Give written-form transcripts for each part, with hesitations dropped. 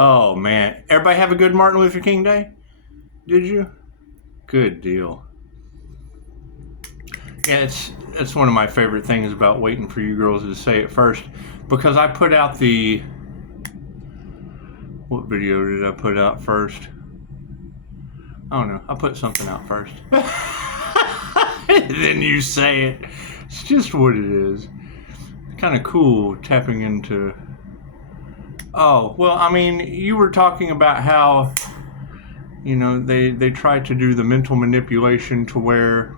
Oh, man. Everybody have a good Martin Luther King Day? Did you? Good deal. Yeah, it's one of my favorite things about waiting for you girls to say it first. Because I put out the... What video did I put out first? I don't know. I put something out first. Then you say it. It's just what it is. Kind of cool tapping into... Oh, well, I mean, you were talking about how, you know, they try to do the mental manipulation to where,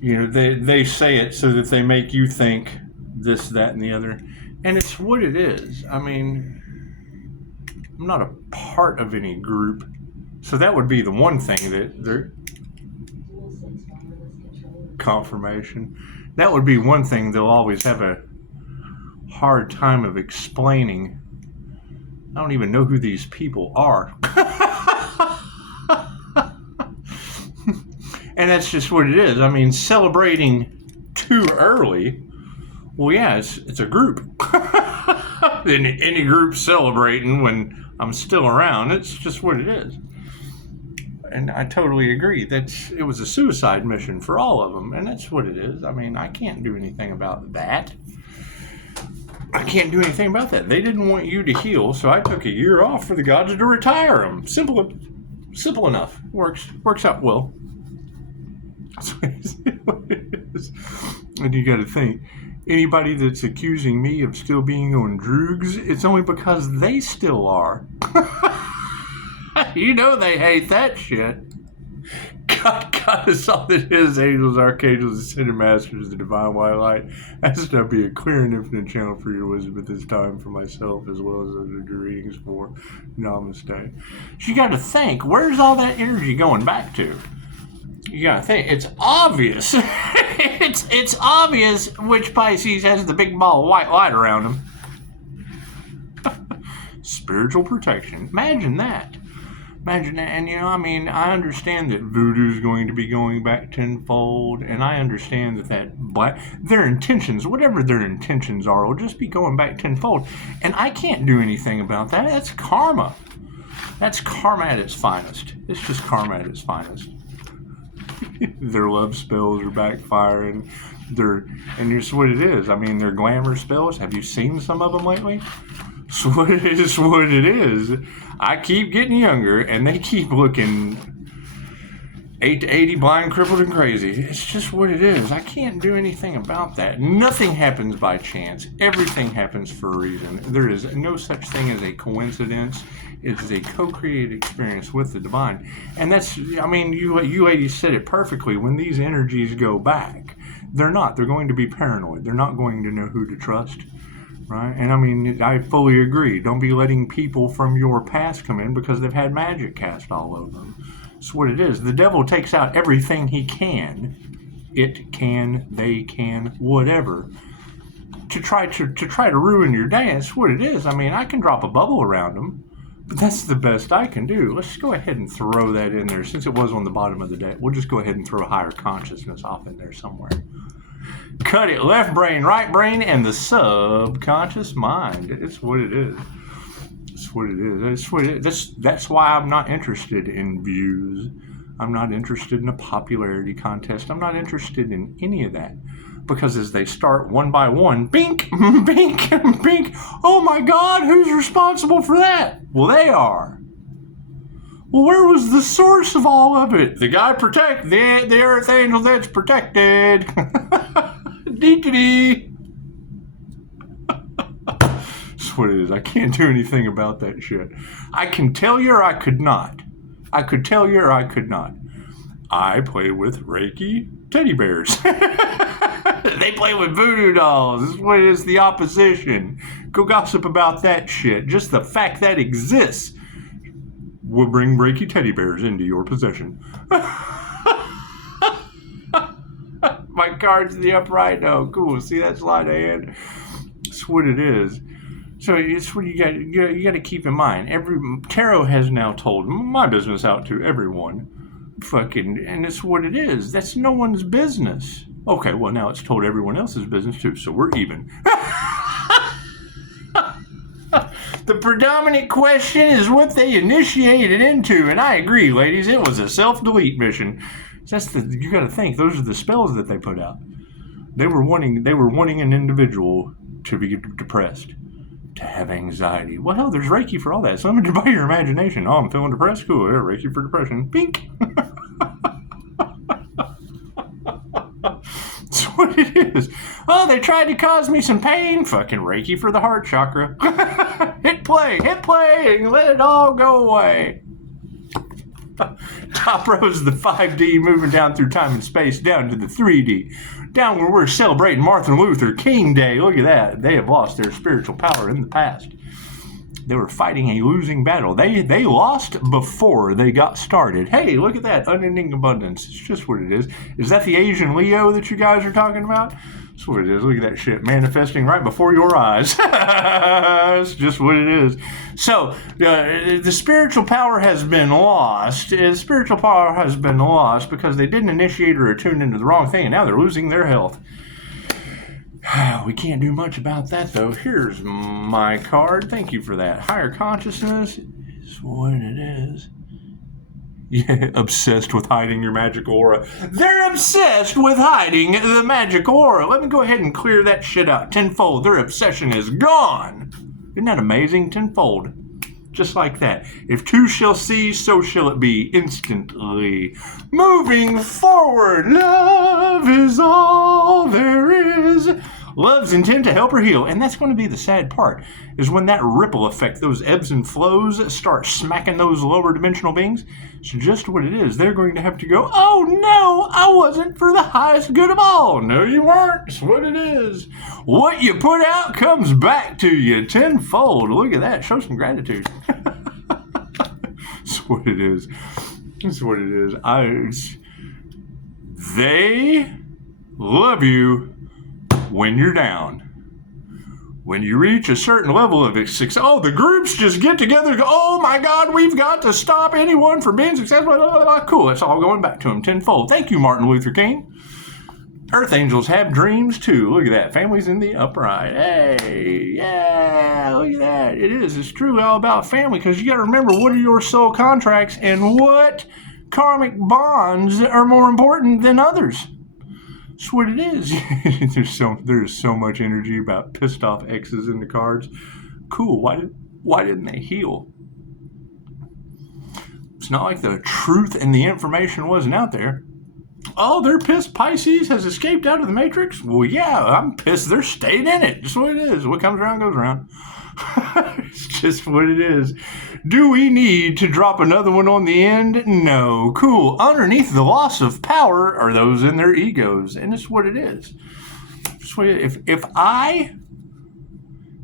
you know, they say it so that they make you think this, that, and the other. And it's what it is. I mean, I'm not a part of any group. So that would be the one thing that they're... Confirmation. That would be one thing they'll always have a hard time of explaining. I don't even know who these people are. And that's just what it is. I mean, celebrating too early, well, yeah, it's a group. And any group celebrating when I'm still around, it's just what it is. And I totally agree. It was a suicide mission for all of them, and that's what it is. I mean, I can't do anything about that. I can't do anything about that. They didn't want you to heal, so I took a year off for the gods to retire them. Simple enough. Works out well. That's what it is. And you got to think, anybody that's accusing me of still being on drugs, it's only because they still are. You know they hate that shit. God is all that is, angels, archangels, ascended masters, the divine white light. Has to be a clear and infinite channel for your wisdom at this time for myself as well as the readings for Namaste. So you got to think, where's all that energy going back to? You got to think, it's obvious. it's obvious which Pisces has the big ball of white light around them. Spiritual protection. Imagine that. And you know, I mean, I understand that voodoo is going to be going back tenfold, and I understand that their intentions, whatever their intentions are, will just be going back tenfold. And I can't do anything about that. That's karma. That's karma at its finest. It's just karma at its finest. Their love spells are backfiring. And it's what it is. I mean, their glamour spells. Have you seen some of them lately? So it is what it is. I keep getting younger, and they keep looking 8 to 80, blind, crippled, and crazy. It's just what it is. I can't do anything about that. Nothing happens by chance. Everything happens for a reason. There is no such thing as a coincidence. It is a co-created experience with the divine. And that's, I mean, you ladies said it perfectly. When these energies go back, they're going to be paranoid. They're not going to know who to trust. Right? And I mean, I fully agree. Don't be letting people from your past come in because they've had magic cast all over them. That's what it is. The devil takes out everything he can. It can, they can, whatever. To try to ruin your day. That's what it is. I mean, I can drop a bubble around them, but that's the best I can do. Let's go ahead and throw that in there. Since it was on the bottom of the deck, we'll just go ahead and throw higher consciousness off in there somewhere. Cut it, left brain, right brain, and the subconscious mind. It's what it is. It's what it is. That's what it is. That's why I'm not interested in views. I'm not interested in a popularity contest. I'm not interested in any of that. Because as they start one by one, bink, bink, bink, oh my God, who's responsible for that? Well, they are. Well, where was the source of all of it? The guy the earth angel that's protected. Dee-dee-dee. That's what it is. I can't do anything about that shit. I can tell you or I could not. I could tell you or I could not. I play with Reiki teddy bears. They play with voodoo dolls. This is what it is, the opposition. Go gossip about that shit. Just the fact that exists will bring Reiki teddy bears into your possession. My card's in the upright. Oh, cool. See that sleight of hand? That's what it is. So it's what you got to keep in mind. Tarot has now told my business out to everyone. And it's what it is. That's no one's business. Okay, well now it's told everyone else's business too, so we're even. The predominant question is what they initiated into, and I agree, ladies. It was a self-delete mission. You got to think. Those are the spells that they put out. They were wanting an individual to be depressed, to have anxiety. Well, hell, there's Reiki for all that. So limited by your imagination. Oh, I'm feeling depressed. Cool. Yeah, Reiki for depression. Pink. That's what it is. Oh, they tried to cause me some pain. Fucking Reiki for the heart chakra. Hit play, and let it all go away. Top row is the 5D, moving down through time and space, down to the 3D. Down where we're celebrating Martin Luther King Day. Look at that. They have lost their spiritual power in the past. They were fighting a losing battle. They lost before they got started. Hey, look at that. Unending abundance. It's just what it is. Is that the Asian Leo that you guys are talking about? That's what it is. Look at that shit manifesting right before your eyes. It's just what it is. So, the spiritual power has been lost. Spiritual power has been lost because they didn't initiate or attune into the wrong thing, and now they're losing their health. We can't do much about that, though. Here's my card. Thank you for that. Higher consciousness is what it is. Yeah, obsessed with hiding your magic aura. They're obsessed with hiding the magic aura. Let me go ahead and clear that shit out tenfold. Their obsession is gone. Isn't that amazing? Tenfold. Just like that. If two shall see, so shall it be instantly. Moving forward, love is all there is. Love's intent to help her heal. And that's going to be the sad part, is when that ripple effect, those ebbs and flows, start smacking those lower dimensional beings. It's just what it is. They're going to have to go, oh no, I wasn't for the highest good of all. No, you weren't. It's what it is. What you put out comes back to you tenfold. Look at that. Show some gratitude. That's what it is. That's what it is. They love you when you're down. When you reach a certain level of success, the groups just get together and go, oh my God, we've got to stop anyone from being successful. Blah, blah, blah. Cool, it's all going back to them tenfold. Thank you, Martin Luther King. Earth angels have dreams too. Look at that. Families in the upright. Hey, yeah, look at that. It is. It's truly all about family, because you got to remember, what are your soul contracts and what karmic bonds are more important than others. That's what it is. There's so much energy about pissed off exes in the cards. Cool. Why didn't they heal? It's not like the truth and the information wasn't out there. Oh, they're pissed Pisces has escaped out of the Matrix? Well, yeah, I'm pissed they're staying in it. That's what it is. What comes around goes around. It's just what it is. Do we need to drop another one on the end? No. Cool. Underneath the loss of power are those in their egos. And it's what it is. It's what it is. If I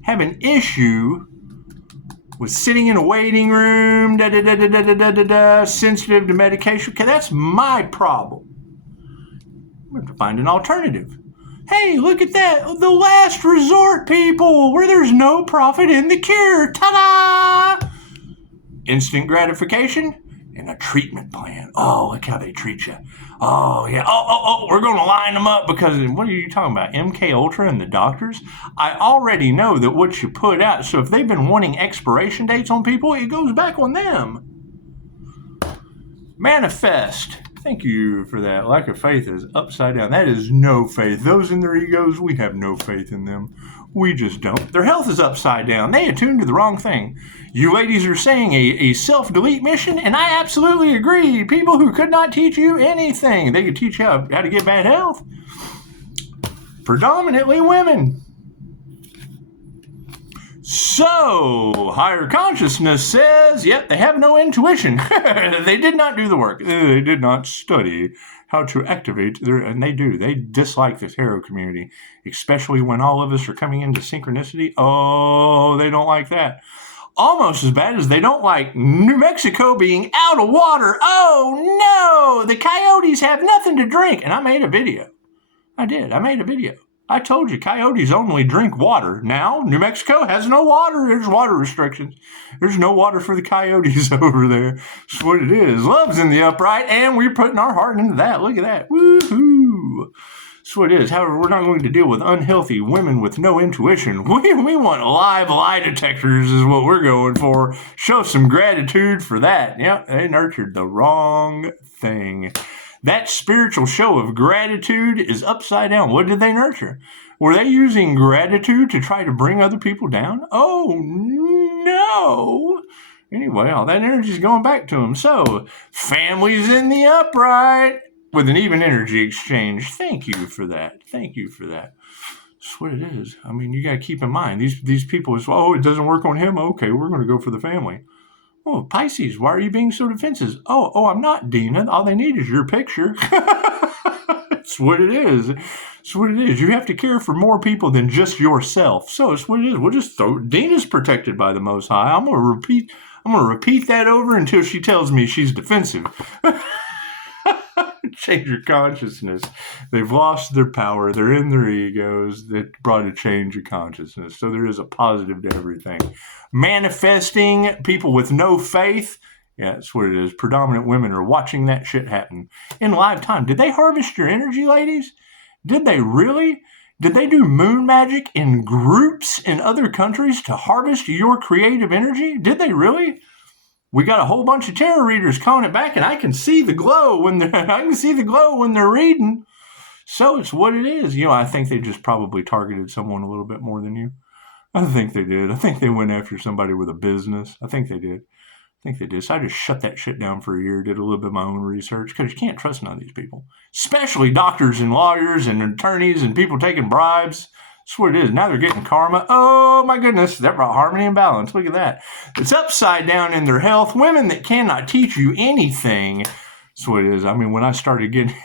have an issue with sitting in a waiting room, sensitive to medication, okay, that's my problem. We have to find an alternative. Hey, look at that. The last resort, people, where there's no profit in the cure. Ta-da! Instant gratification and a treatment plan. Oh, look how they treat you. Oh, yeah. Oh, we're going to line them up because, what are you talking about? MK Ultra and the doctors? I already know that what you put out, so if they've been wanting expiration dates on people, it goes back on them. Manifest. Thank you for that. Lack of faith is upside down. That is no faith. Those in their egos, we have no faith in them. We just don't. Their health is upside down. They attuned to the wrong thing. You ladies are saying a self-delete mission, and I absolutely agree. People who could not teach you anything. They could teach you how to get bad health. Predominantly women. So, higher consciousness says, yep, they have no intuition. They did not do the work. They did not study how to activate and they do. They dislike the tarot community, especially when all of us are coming into synchronicity. Oh, they don't like that. Almost as bad as they don't like New Mexico being out of water. Oh, no, the coyotes have nothing to drink. And I made a video. I made a video. I told you, coyotes only drink water. Now, New Mexico has no water. There's water restrictions. There's no water for the coyotes over there. That's what it is. Love's in the upright, and we're putting our heart into that. Look at that. Woohoo. That's what it is. However, we're not going to deal with unhealthy women with no intuition. We want live lie detectors is what we're going for. Show some gratitude for that. Yep, they nurtured the wrong thing. That spiritual show of gratitude is upside down. What did they nurture? Were they using gratitude to try to bring other people down? Oh, no. Anyway, all that energy is going back to them. So, families in the upright with an even energy exchange. Thank you for that. Thank you for that. That's what it is. I mean, you got to keep in mind, these people is, oh, it doesn't work on him. Okay, we're going to go for the family. Oh, Pisces, why are you being so defensive? Oh, I'm not, Dina. All they need is your picture. That's what it is. It's what it is. You have to care for more people than just yourself. So it's what it is. We'll just throw. Dina's protected by the Most High. I'm gonna repeat that over until she tells me she's defensive. Change your consciousness. They've lost their power. They're in their egos. That brought a change of consciousness. So there is a positive to everything. Manifesting people with no faith. Yeah, that's what it is. Predominant women are watching that shit happen in live time. Did they harvest your energy, ladies? Did they really? Did they do moon magic in groups in other countries to harvest your creative energy? Did they really? We got a whole bunch of tarot readers calling it back, and I can see the glow when they're reading. So it's what it is. I think they just probably targeted someone a little bit more than you. I think they did. I think they went after somebody with a business. I think they did. So I just shut that shit down for a year, did a little bit of my own research, because you can't trust none of these people, especially doctors and lawyers and attorneys and people taking bribes. That's what it is. Now they're getting karma. Oh, my goodness. That brought harmony and balance. Look at that. It's upside down in their health. Women that cannot teach you anything. That's what it is. I mean, when I started getting...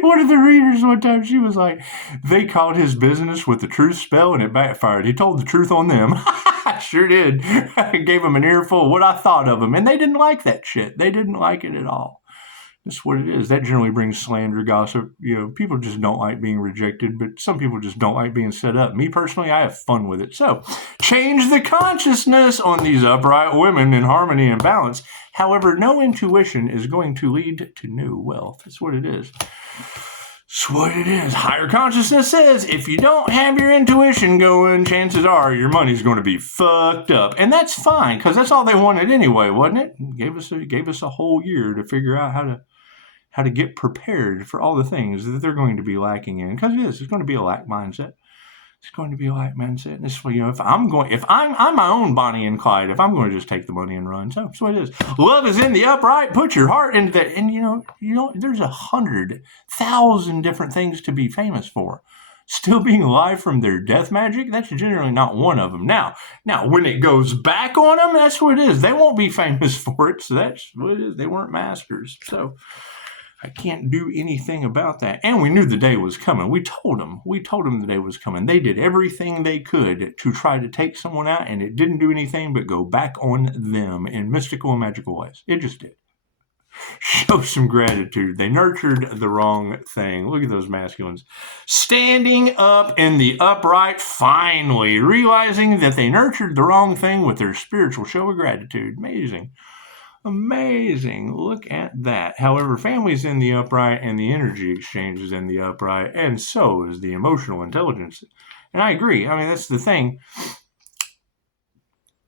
One of the readers one time, she was like, they called his business with the truth spell and it backfired. He told the truth on them. I sure did. I gave them an earful of what I thought of them. And they didn't like that shit. They didn't like it at all. That's what it is. That generally brings slander, gossip. People just don't like being rejected, but some people just don't like being set up. Me personally, I have fun with it. So, change the consciousness on these upright women in harmony and balance. However, no intuition is going to lead to new wealth. That's what it is. That's what it is. Higher consciousness says if you don't have your intuition going, chances are your money's going to be fucked up. And that's fine, because that's all they wanted anyway, wasn't it? Gave us a whole year to figure out how to get prepared for all the things that they're going to be lacking in. Because it's going to be a lack mindset. It's going to be a lack mindset. And it's, if I'm my own Bonnie and Clyde, if I'm going to just take the money and run. So that's what it is. Love is in the upright. Put your heart into that. And there's 100,000 different things to be famous for. Still being alive from their death magic, that's generally not one of them. Now, when it goes back on them, that's what it is. They won't be famous for it. So that's what it is. They weren't masters. So I can't do anything about that. And we knew the day was coming. We told them the day was coming. They did everything they could to try to take someone out, and it didn't do anything but go back on them in mystical and magical ways. It just did. Show some gratitude. They nurtured the wrong thing. Look at those masculines. Standing up in the upright, finally realizing that they nurtured the wrong thing with their spiritual show of gratitude. Amazing. Look at that. However, families in the upright and the energy exchange is in the upright, and so is the emotional intelligence. And I agree. I mean, that's the thing.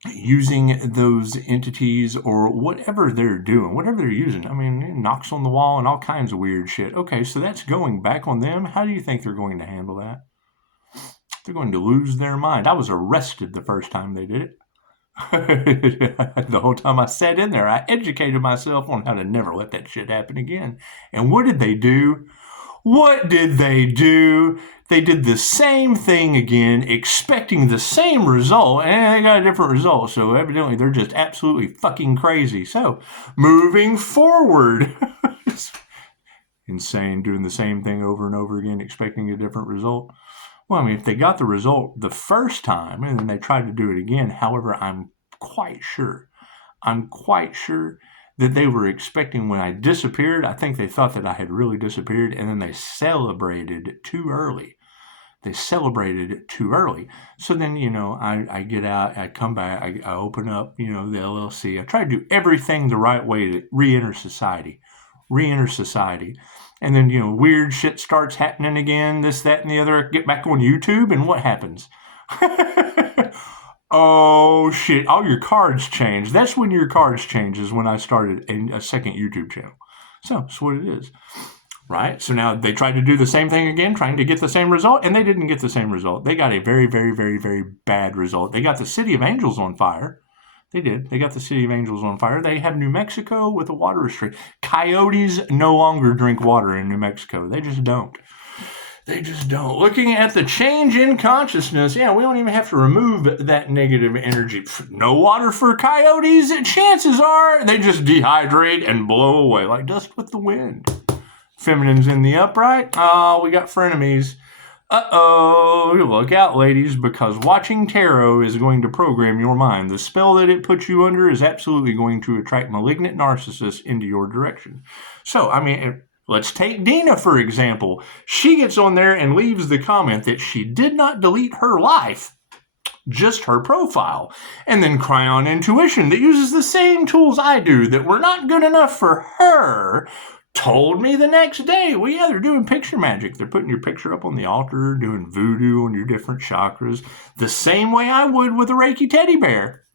Using those entities or whatever they're doing, whatever they're using. I mean, it knocks on the wall and all kinds of weird shit. Okay, so that's going back on them. How do you think they're going to handle that? They're going to lose their mind. I was arrested the first time they did it. The whole time I sat in there, I educated myself on how to never let that shit happen again. And what did they do? They did the same thing again, expecting the same result, and they got a different result. So evidently they're just absolutely fucking crazy. So moving forward, it's insane doing the same thing over and over again, expecting a different result. Well, I mean, if they got the result the first time and then they tried to do it again, however, I'm quite sure that they were expecting when I disappeared. I think they thought that I had really disappeared, and then they celebrated too early. So then, I get out, I come back, I open up, the LLC. I try to do everything the right way to re-enter society. And then, weird shit starts happening again, this, that, and the other. Get back on YouTube, and what happens? Oh, shit. All your cards change. That's when your cards change, is when I started a second YouTube channel. So, that's what it is. Right? So now they tried to do the same thing again, trying to get the same result, and they didn't get the same result. They got a very, very, very, very bad result. They got the city of angels on fire. They did. They got the city of angels on fire. They have New Mexico with a water restriction. Coyotes no longer drink water in New Mexico. They just don't. They just don't. Looking at the change in consciousness, we don't even have to remove that negative energy. No water for coyotes. Chances are they just dehydrate and blow away like dust with the wind. Feminine's in the upright. Oh, we got frenemies. Uh-oh. Look out, ladies, because watching tarot is going to program your mind. The spell that it puts you under is absolutely going to attract malignant narcissists into your direction. So, let's take Dina, for example. She gets on there and leaves the comment that she did not delete her life, just her profile. And then Cryon Intuition, that uses the same tools I do, that were not good enough for her, told me the next day, they're doing picture magic. They're putting your picture up on the altar, doing voodoo on your different chakras, the same way I would with a Reiki teddy bear.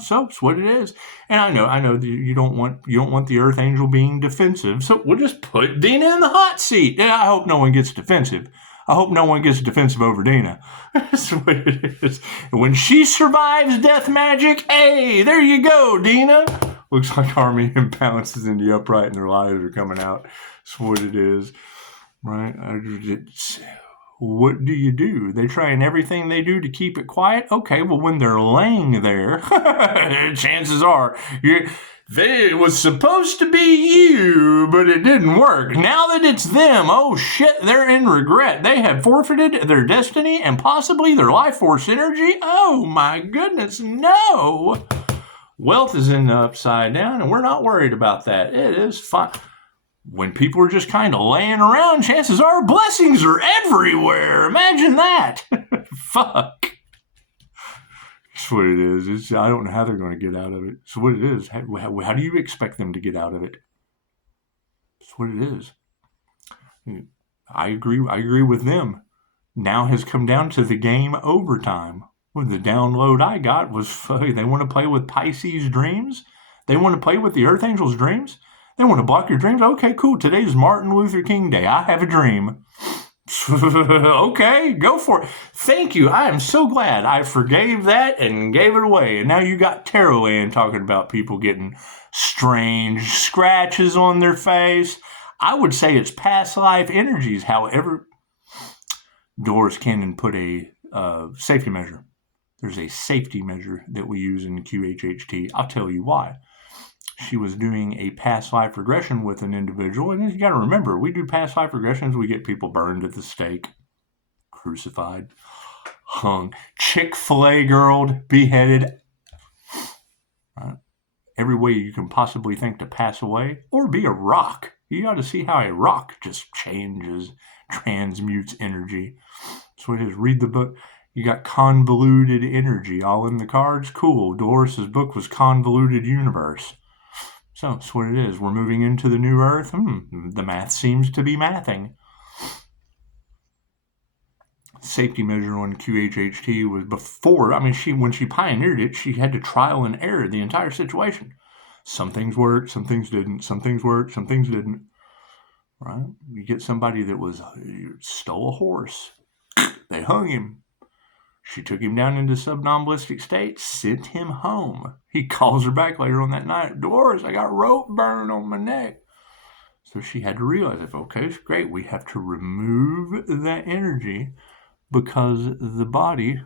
So it's what it is. And I know that you don't want the Earth Angel being defensive, so we'll just put Dina in the hot seat. And I hope no one gets defensive. I hope no one gets defensive over Dina. That's what it is. And when she survives death magic, hey, there you go, Dina. Looks like Army imbalances in the upright and their lives are coming out. That's what it is. Right? What do? They trying everything they do to keep it quiet? Okay, well, when they're laying there, chances are, it was supposed to be you, but it didn't work. Now that it's them, oh shit, they're in regret. They have forfeited their destiny and possibly their life force energy. Oh my goodness, no. Wealth is in the upside down, and we're not worried about that. It is fine. When people are just kind of laying around, chances are blessings are everywhere. Imagine that. Fuck. That's what it is. I don't know how they're going to get out of it. It's what it is. How do you expect them to get out of it? That's what it is. I agree with them. Now has come down to the game overtime. Well, the download I got was, they want to play with Pisces dreams. They want to play with the Earth Angel's dreams. They want to block your dreams. Okay, cool. Today's Martin Luther King Day. I have a dream. Okay, go for it. Thank you. I am so glad I forgave that and gave it away. And now you got Tarotland talking about people getting strange scratches on their face. I would say it's past life energies. However, Doris Cannon put a safety measure. There's a safety measure that we use in QHHT. I'll tell you why. She was doing a past life regression with an individual. And you got to remember, we do past life regressions. We get people burned at the stake, crucified, hung, Chick-fil-A girled, beheaded. Every way you can possibly think to pass away or be a rock. You got to see how a rock just changes, transmutes energy. So it is. Read the book. You got convoluted energy all in the cards. Cool. Doris's book was Convoluted Universe. So that's what it is. We're moving into the new earth. The math seems to be mathing. Safety measure on QHHT was before. When she pioneered it, she had to trial and error the entire situation. Some things worked, some things didn't. Some things worked, some things didn't. Right? You get somebody that stole a horse. They hung him. She took him down into subnomalistic state, sent him home. He calls her back later on that night. Doris, I got rope burn on my neck. So she had to realize, okay, it's great. We have to remove that energy because the body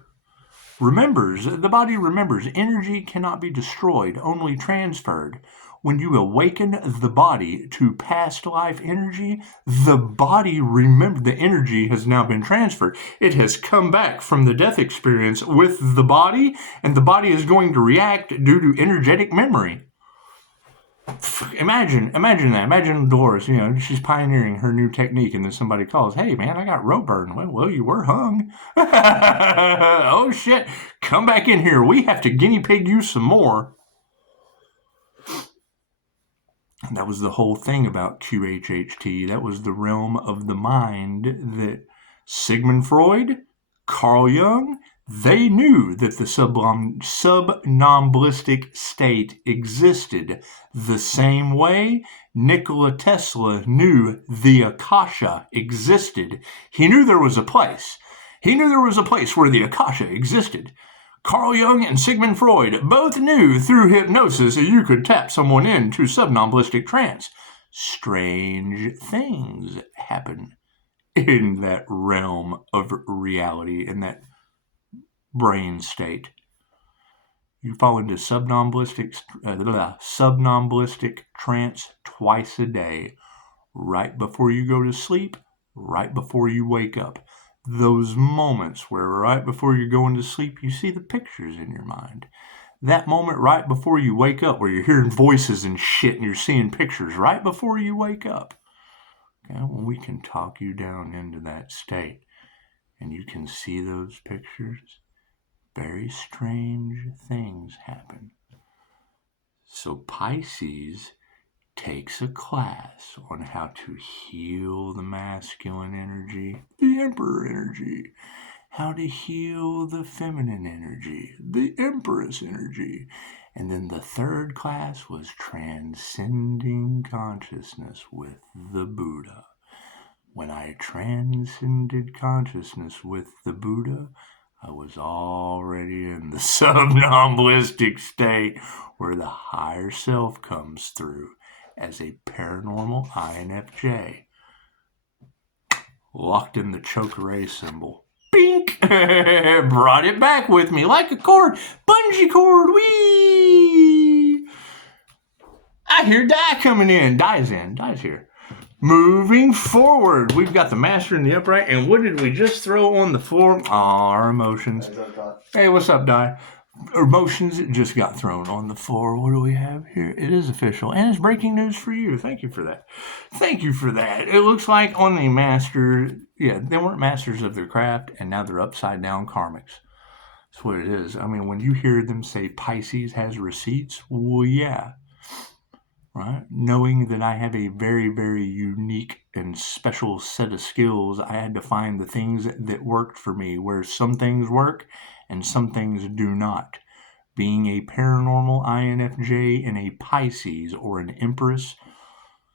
remembers. Energy cannot be destroyed, only transferred. When you awaken the body to past life energy, the body the energy has now been transferred. It has come back from the death experience with the body, and the body is going to react due to energetic memory. Imagine that. Imagine Doris, she's pioneering her new technique, and then somebody calls, hey, man, I got rope burn. Well, you were hung. Oh, shit. Come back in here. We have to guinea pig you some more. That was the whole thing about QHHT. That was the realm of the mind that Sigmund Freud, Carl Jung, they knew that the somnambulistic state existed the same way Nikola Tesla knew the Akasha existed. He knew there was a place. He knew there was a place where the Akasha existed. Carl Jung and Sigmund Freud both knew through hypnosis that you could tap someone into somnambulistic trance. Strange things happen in that realm of reality, in that brain state. You fall into somnambulistic trance twice a day, right before you go to sleep, right before you wake up. Those moments where right before you're going to sleep, you see the pictures in your mind. That moment right before you wake up where you're hearing voices and shit and you're seeing pictures right before you wake up. Okay, well, we can talk you down into that state and you can see those pictures. Very strange things happen. So Pisces takes a class on how to heal the masculine energy, the Emperor energy, how to heal the feminine energy, the Empress energy. And then the third class was transcending consciousness with the Buddha. When I transcended consciousness with the Buddha, I was already in the somnambulistic state where the higher self comes through as a paranormal INFJ. Locked in the chokeray symbol. Bink! Brought it back with me like a cord. Bungee cord. Whee! I hear Di coming in. Di's in. Di's here. Moving forward, we've got the master in the upright, and what did we just throw on the floor? Our emotions. Hey, what's up, Di? Emotions just got thrown on the floor. What do we have here? It is official, and it's breaking news for you. Thank you for that. Thank you for that. It looks like on the master, they weren't masters of their craft, and now they're upside down karmics. That's what it is. I mean, when you hear them say Pisces has receipts, well, yeah. Right? Knowing that I have a very, very unique and special set of skills, I had to find the things that worked for me, where some things work and some things do not. Being a paranormal INFJ in a Pisces or an Empress,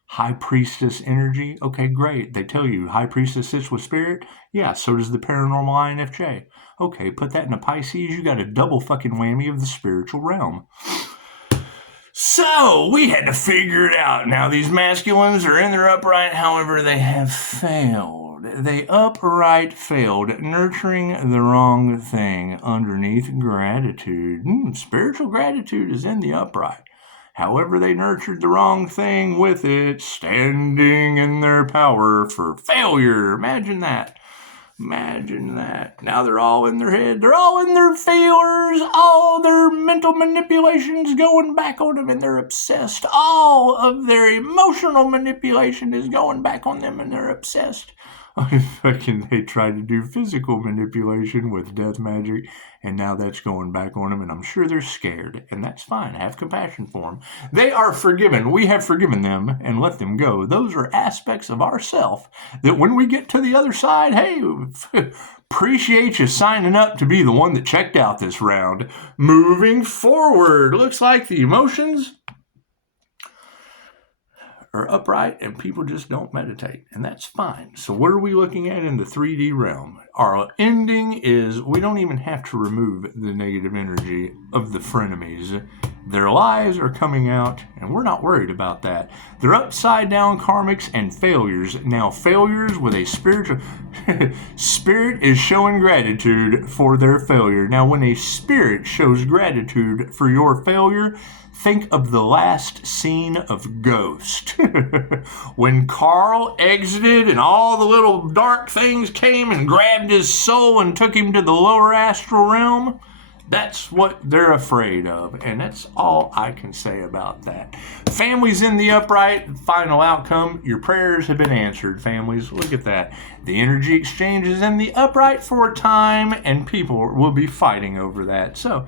High Priestess energy, okay, great. They tell you High Priestess sits with spirit. Yeah, so does the paranormal INFJ. Okay, put that in a Pisces, you got a double fucking whammy of the spiritual realm. So, we had to figure it out. Now, these masculines are in their upright, however, they have failed. They upright failed, nurturing the wrong thing underneath gratitude. Spiritual gratitude is in the upright. However, they nurtured the wrong thing with it, standing in their power for failure. Imagine that. Imagine that. Now they're all in their head. They're all in their failures. All their mental manipulations going back on them, and they're obsessed. All of their emotional manipulation is going back on them, and they're obsessed. They tried to do physical manipulation with death magic, and now that's going back on them, and I'm sure they're scared, and that's fine. Have compassion for them. They are forgiven. We have forgiven them and let them go. Those are aspects of ourself that when we get to the other side, hey, appreciate you signing up to be the one that checked out this round. Moving forward, looks like the emotions are upright and people just don't meditate, and that's fine. So what are we looking at in the 3D realm? Our ending is we don't even have to remove the negative energy of the frenemies. Their lies are coming out, and we're not worried about that. They're upside down karmics and failures. Now, failures with a spiritual spirit is showing gratitude for their failure. Now, when a spirit shows gratitude for your failure, think of the last scene of Ghost. When Carl exited and all the little dark things came and grabbed his soul and took him to the lower astral realm. That's what they're afraid of, and that's all I can say about that. Families in the upright, final outcome, your prayers have been answered, families. Look at that. The energy exchange is in the upright for a time, and people will be fighting over that. So,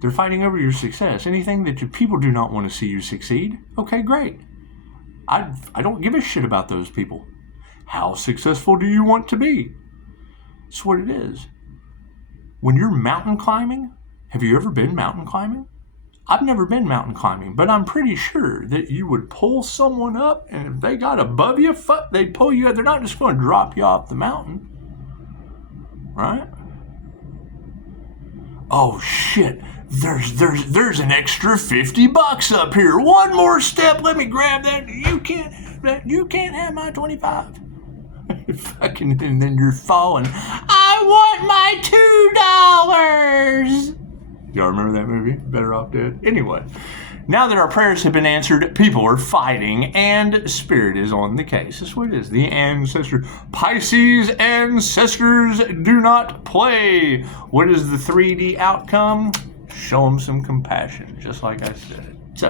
they're fighting over your success. Anything that people do not want to see you succeed, okay, great. I don't give a shit about those people. How successful do you want to be? That's what it is. When you're mountain climbing, have you ever been mountain climbing? I've never been mountain climbing, but I'm pretty sure that you would pull someone up, and if they got above you, they'd pull you up. They're not just going to drop you off the mountain, right? Oh shit! There's an extra $50 up here. One more step. Let me grab that. You can't have my 25. Fucking, and then you're falling. I want my $2. Y'all remember that movie? Better Off Dead? Anyway, now that our prayers have been answered, people are fighting, and spirit is on the case. That's what it is. The ancestor. Pisces ancestors do not play. What is the 3D outcome? Show them some compassion, just like I said. So,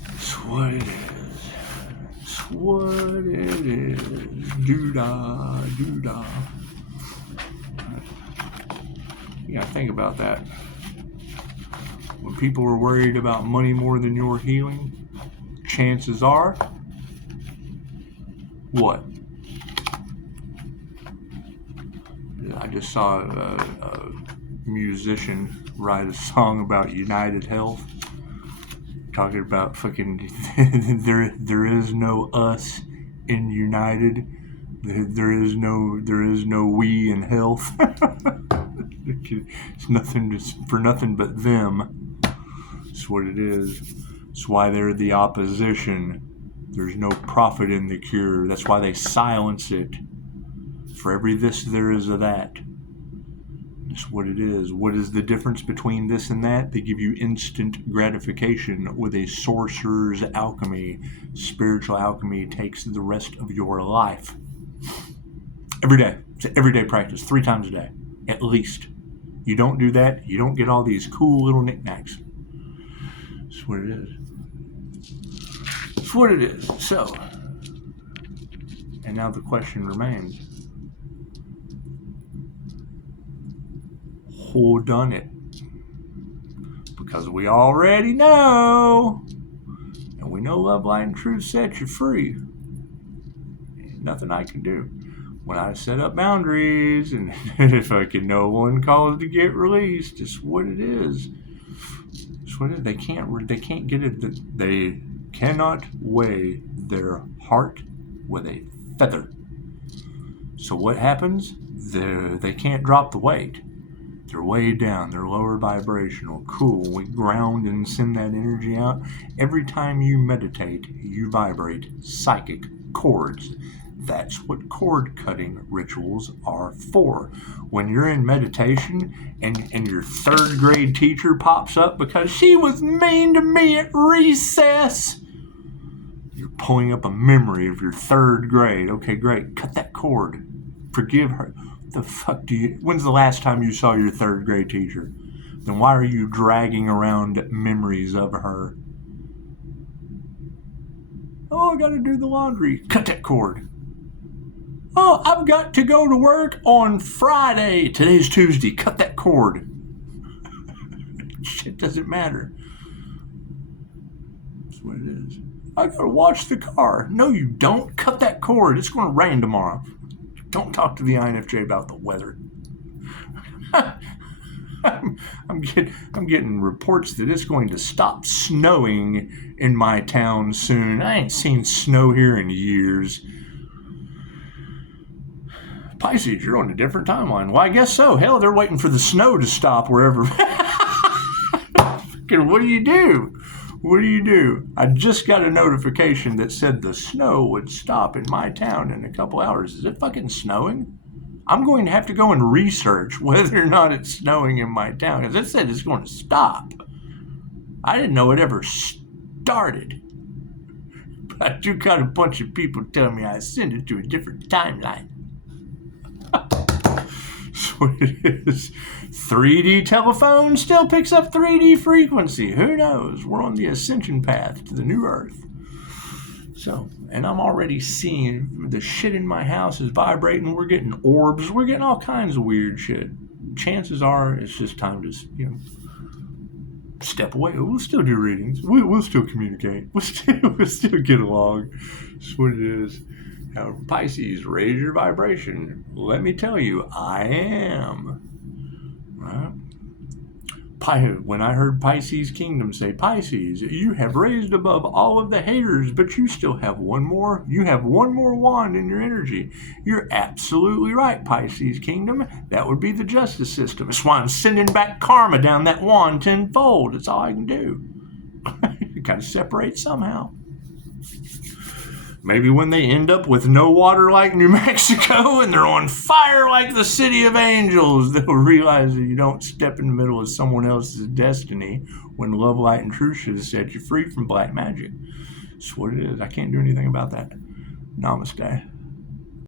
that's what it is. That's what it is. Doo-dah, doo-dah. You gotta think about that. When people are worried about money more than your healing, chances are, what? I just saw a musician write a song about United Health, talking about fucking there is no us in United. There is no we in health. It's nothing for nothing but them. That's what it is. That's why they're the opposition. There's no profit in the cure. That's why they silence it. For every this, there is a that. That's what it is. What is the difference between this and that? They give you instant gratification with a sorcerer's alchemy. Spiritual alchemy takes the rest of your life. Every day. It's an everyday practice. 3 times a day. At least. You don't do that, you don't get all these cool little knickknacks. That's what it is. That's what it is. So, and now the question remains, who done it? Because we already know, and we know love, light, and truth set you free. Ain't nothing I can do. When I set up boundaries, and if no one calls to get released, it's what it is. It's what it is. They can't get it. They cannot weigh their heart with a feather. So what happens? They can't drop the weight. They're way down. They're lower vibrational. Cool. We ground and send that energy out. Every time you meditate, you vibrate psychic chords. That's what cord cutting rituals are for. When you're in meditation and your 3rd grade teacher pops up because she was mean to me at recess, you're pulling up a memory of your 3rd grade. Okay, great. Cut that cord. Forgive her. The fuck do you... When's the last time you saw your 3rd grade teacher? Then why are you dragging around memories of her? Oh, I gotta do the laundry. Cut that cord. Oh, I've got to go to work on Friday. Today's Tuesday. Cut that cord. Shit doesn't matter. That's what it is. I gotta wash the car. No, you don't. Cut that cord. It's going to rain tomorrow. Don't talk to the INFJ about the weather. I'm getting reports that it's going to stop snowing in my town soon. I ain't seen snow here in years. Pisces, you're on a different timeline. Well, I guess so. Hell, they're waiting for the snow to stop wherever. What do you do? What do you do? I just got a notification that said the snow would stop in my town in a couple hours. Is it fucking snowing? I'm going to have to go and research whether or not it's snowing in my town, because it said it's going to stop. I didn't know it ever started. But I do got a bunch of people telling me I sent it to a different timeline. That's what it is. 3D telephone still picks up 3D frequency. Who knows? We're on the ascension path to the new earth. So, and I'm already seeing the shit in my house is vibrating. We're getting orbs. We're getting all kinds of weird shit. Chances are it's just time to, step away. We'll still do readings. We'll still communicate. We'll still get along. That's what it is. Now, Pisces, raise your vibration. Let me tell you, I am. Right? When I heard Pisces Kingdom say, Pisces, you have raised above all of the haters, but you still have one more. You have one more wand in your energy. You're absolutely right, Pisces Kingdom. That would be the justice system. That's why I'm sending back karma down that wand tenfold. That's all I can do. You gotta separate somehow. Maybe when they end up with no water like New Mexico and they're on fire like the City of Angels, they'll realize that you don't step in the middle of someone else's destiny when love, light, and truth should have set you free from black magic. That's what it is. I can't do anything about that. Namaste.